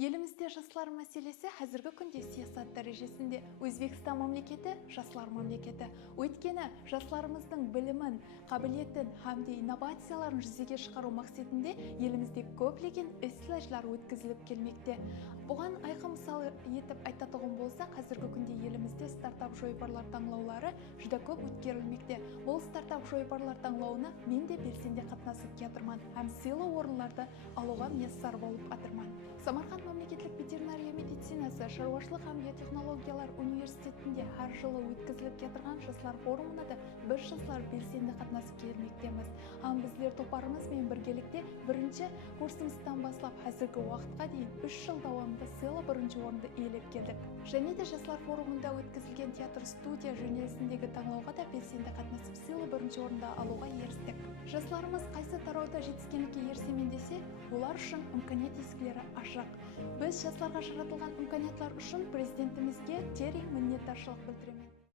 Елімізде жастар мәселесі қазіргі күнде саясат дәрежесінде. Өзбекстан мемлекеті жастар мемлекеті. Өйткені жастарымыздың білімін, қабілетін һәм инновацияларын жүзеге шығару мақсатында елімізде көптеген іс-шаралар өткізіліп келмекте. Бұған айқын мысал етіп айтатын болса, қазіргі күнде елімізде стартап жобалар таңдаулары жүзде көп өткерілмекте. Бұл стартап жобалар таңдауына мен де белсенді қатынасып жатырмын һәм сыйлы орынларды алуға миссар болып жатырмын. Самарқанд мемлекеттік ветеринария медицинасы, шаруашылық һәм биотехнологиялар университетінде әр жылы өткізіліп жатырған жастар форумына да біз жастар белсенді қатынасып келмектеміз. Һәм біздер топтарымызбен біргелікте бірінші курсымыздан бастап қазіргі уақытқа дейін 3 жыл давамында сыйлы бірінші орынды иелеп келдік. Және де жастар форумында өткізілген театр студия жөнелісіндегі таңдауға да белсенді қатынасып сыйлы бірінші орынды алуға ерістік. Жастарымыз қайсы тарауда жетіскенлікке ерсемен десе, олар үшін имканият есіктері ашық. Біз жастарға жаратылған имканиятлар үшін президентімізге терең minnettarchilik bilдіремін.